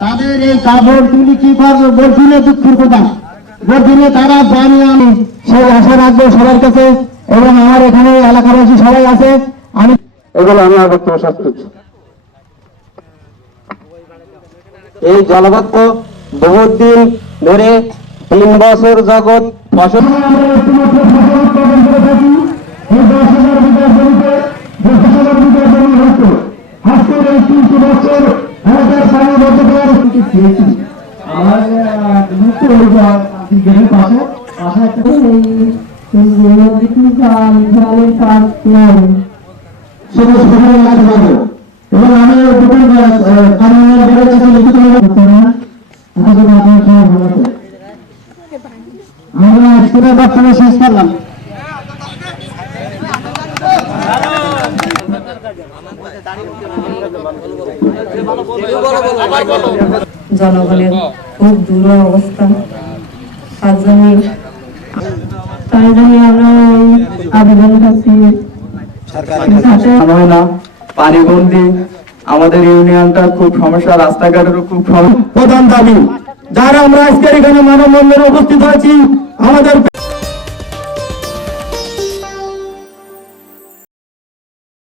তাদের এই কাপড় তুলি কি করবো বলছিলে দুঃখের কথা বলছিলে তারা জানি আমি সেই আশা রাখবো সবার কাছে এবং আমার এখানে এলাকাবাসী সবাই আছে আমি এগুলো আমার বক্তব্য শেষ করছি। এই জলবদ্ধ বহুত দিন ধরে 3 বছর জগৎ ফসল এবং আমি আমরা স্কুলের বক্তব্য শেষ করলাম। জনগণের খুব দুর্বল অবস্থা, তার জন্য আমরা আবেদন করছি পানিবন্দি আমাদের ইউনিয়নটা খুব সমস্যা, রাস্তাঘাটেরও খুব প্রধান দাবি যারা আমরা আজকের এখানে মানববন্ধনে উপস্থিত হয়েছি আমাদের